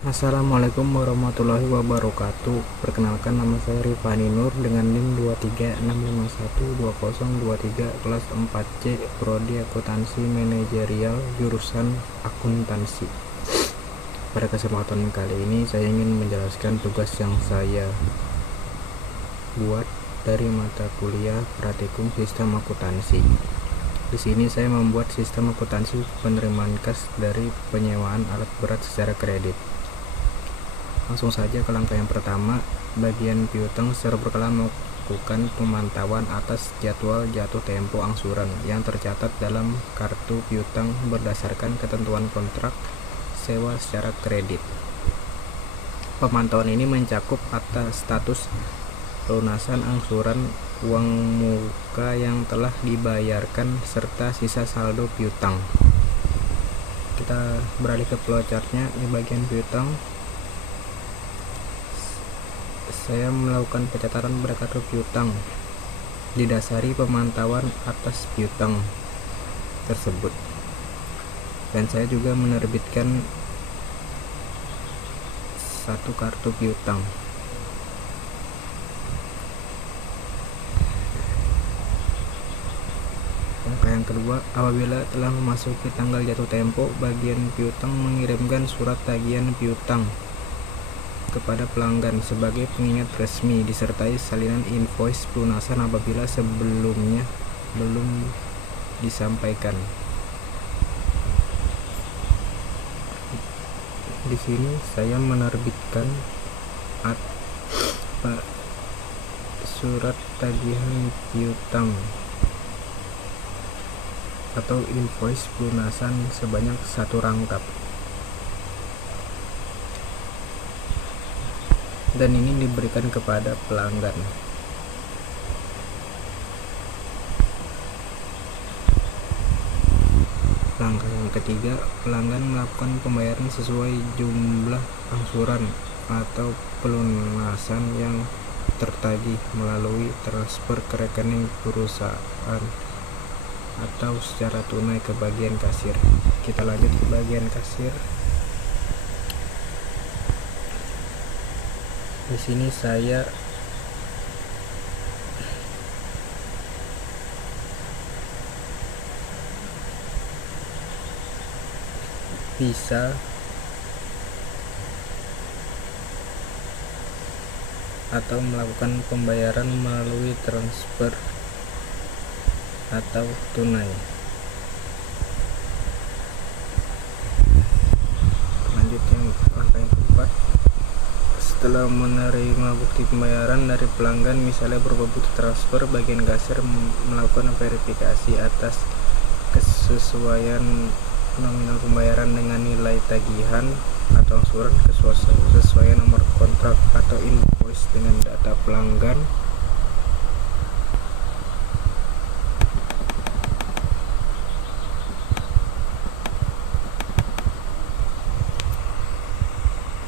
Assalamualaikum warahmatullahi wabarakatuh. Perkenalkan, nama saya Rifani Nur dengan NIM 236512023 kelas 4C, Prodi Akuntansi Manajerial, jurusan Akuntansi. Pada kesempatan kali ini saya ingin menjelaskan tugas yang saya buat dari mata kuliah Praktikum Sistem Akuntansi. Di sini saya membuat sistem akuntansi penerimaan kas dari penyewaan alat berat secara kredit. Langsung saja ke langkah yang pertama. Bagian piutang secara berkala melakukan pemantauan atas jadwal jatuh tempo angsuran yang tercatat dalam kartu piutang berdasarkan ketentuan kontrak sewa secara kredit. Pemantauan ini mencakup atas status pelunasan angsuran, uang muka yang telah dibayarkan, serta sisa saldo piutang. Kita beralih ke flowchartnya. Di bagian piutang, saya melakukan pencatatan pada kartu piutang didasari pemantauan atas piutang tersebut, dan saya juga menerbitkan satu kartu piutang. Langkah yang kedua, apabila telah memasuki tanggal jatuh tempo, bagian piutang mengirimkan surat tagihan piutang kepada pelanggan sebagai pengingat resmi disertai salinan invoice pelunasan apabila sebelumnya belum disampaikan. Di sini saya menerbitkan surat tagihan piutang atau invoice pelunasan sebanyak 1 rangkap, dan ini diberikan kepada pelanggan. Langkah yang ketiga, pelanggan melakukan pembayaran sesuai jumlah angsuran atau pelunasan yang tertagih melalui transfer ke rekening perusahaan atau secara tunai ke bagian kasir. Kita lanjut ke bagian kasir. Di sini saya bisa atau melakukan pembayaran melalui transfer atau tunai. Lanjut yang langkah yang keempat. Setelah menerima bukti pembayaran dari pelanggan, misalnya berupa bukti transfer, bagian kasir melakukan verifikasi atas kesesuaian nominal pembayaran dengan nilai tagihan atau angsuran, kesesuaian nomor kontrak atau invoice dengan data pelanggan,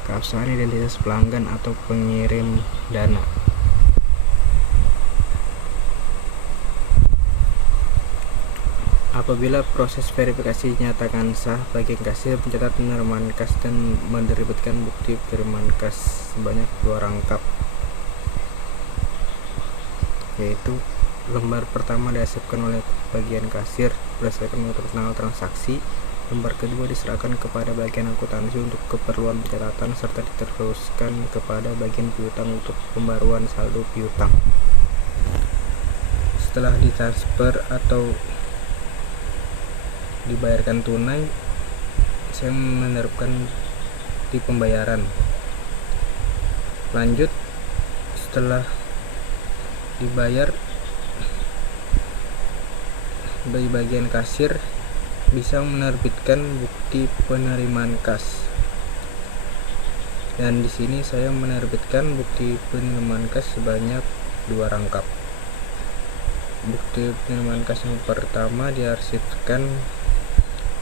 keabsahan identitas pelanggan atau pengirim dana. Apabila proses verifikasi dinyatakan sah, bagian kasir mencatat penerimaan kas dan menerbitkan bukti penerimaan kas sebanyak 2 rangkap, yaitu lembar pertama dihasilkan oleh bagian kasir berdasarkan tanggal transaksi. Lembar kedua diserahkan kepada bagian akuntansi untuk keperluan pencatatan serta diteruskan kepada bagian piutang untuk pembaruan saldo piutang. Setelah ditransfer atau dibayarkan tunai, saya menerapkan di pembayaran. Lanjut, setelah dibayar, dari bagian kasir bisa menerbitkan bukti penerimaan kas, dan di sini saya menerbitkan bukti penerimaan kas sebanyak 2 rangkap. Bukti penerimaan kas yang pertama diarsipkan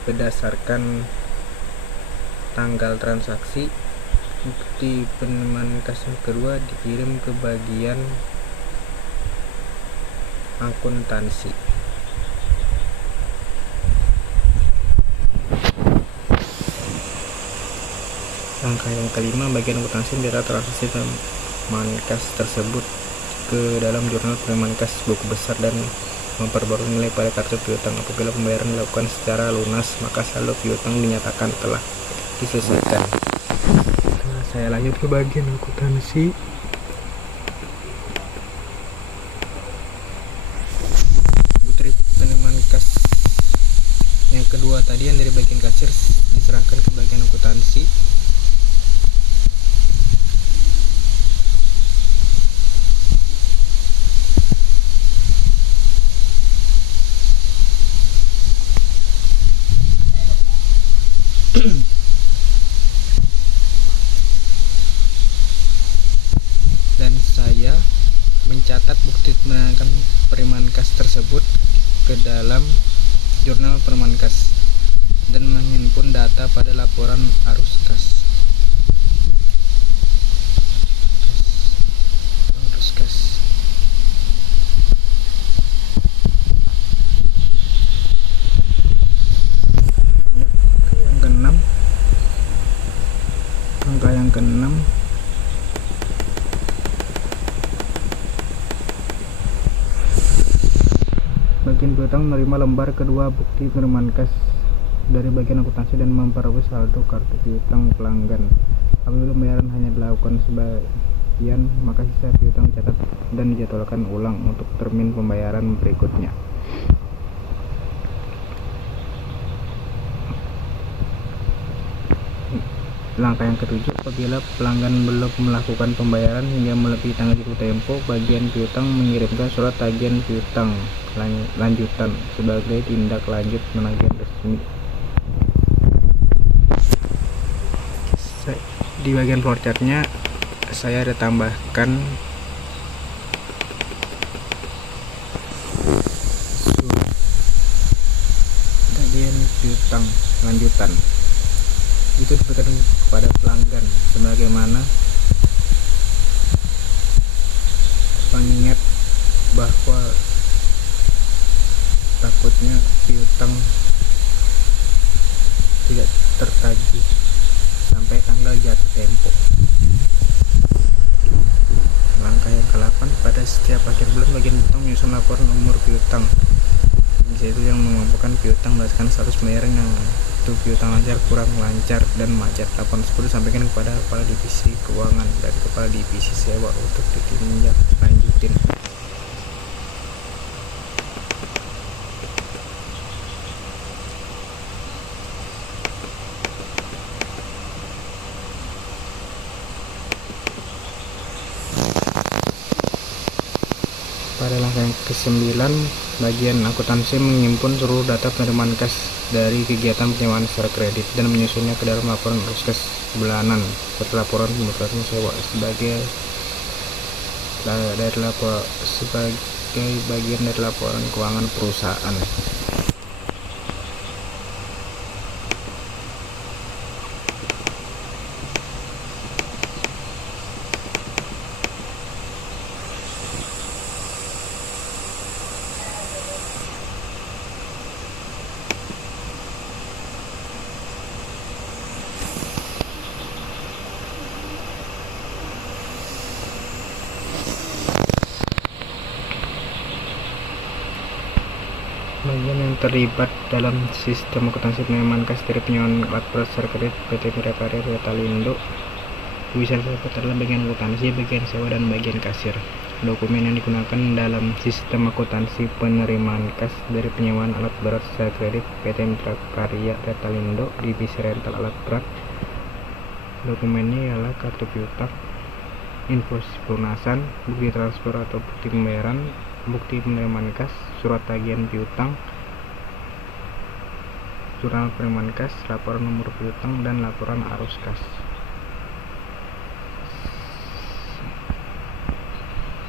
berdasarkan tanggal transaksi. Bukti penerimaan kas yang kedua dikirim ke bagian akuntansi. Langkah yang kelima, bagian akuntansi mencatat transaksi penerimaan kas tersebut ke dalam jurnal penerimaan kas buku besar dan memperbarui nilai pada kartu piutang. Apabila pembayaran dilakukan secara lunas, maka saldo piutang dinyatakan telah diselesaikan. Nah, saya lanjut ke bagian akuntansi. Bukti penerimaan kas yang kedua tadi yang dari bagian kasir diserahkan ke bagian akuntansi. Dan saya mencatat bukti penerimaan kas tersebut ke dalam jurnal penerimaan kas dan menghimpun data pada laporan arus kas. Angka yang keenam, bagian piutang menerima lembar kedua bukti penerimaan kas dari bagian akuntansi dan memperoleh saldo kartu piutang pelanggan. Apabila pembayaran hanya dilakukan sebagian, maka sisa piutang dicatat dan dijadwalkan ulang untuk termin pembayaran berikutnya. Langkah yang ketujuh, apabila pelanggan belum melakukan pembayaran hingga melebihi tanggal jatuh tempo, bagian piutang mengirimkan surat tagihan piutang lanjutan sebagai tindak lanjut penagihan resmi. Di bagian flowchartnya saya ada tambahkan tagihan piutang lanjutan. Itu diberikan kepada pelanggan sebagaimana pengingat bahwa takutnya piutang tidak tertagih sampai tanggal jatuh tempo. Langkah yang ke-8, pada setiap akhir bulan bagian piutang menyusun laporan umur piutang, yaitu yang mengumpulkan piutang berdasarkan status pembayaran yang itu piutang lancar, kurang lancar, dan macet. Laporan tersebut disampaikan kepada kepala divisi keuangan dan kepala divisi sewa untuk ditindak lanjutin. Pada langkah yang ke-9, bagian akuntansi menghimpun seluruh data penerimaan kas dari kegiatan penyewaan secara kredit dan menyusunnya ke dalam laporan arus kas bulanan serta laporan pembayaran sewa sebagai bagian dari laporan keuangan perusahaan. Bagian yang terlibat dalam sistem akuntansi penerimaan kas dari penyewaan alat berat secara kredit PT Mirakarya Retalindo bisa disebut adalah bagian akuntansi, bagian sewa, dan bagian kasir. Dokumen yang digunakan dalam sistem akuntansi penerimaan kas dari penyewaan alat berat secara kredit PT Mirakarya Retalindo divisi rental alat berat. Dokumennya ialah kartu piutang, invoice pelunasan, bukti transfer atau bukti pembayaran, bukti penerimaan kas, surat tagihan piutang, jurnal penerimaan kas, laporan nomor piutang, dan laporan arus kas.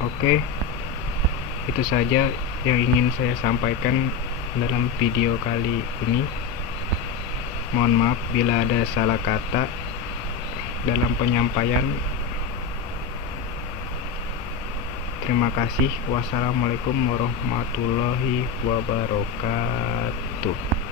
Oke, itu saja yang ingin saya sampaikan dalam video kali ini. Mohon maaf bila ada salah kata dalam penyampaian. Terima kasih. Wassalamualaikum warahmatullahi wabarakatuh.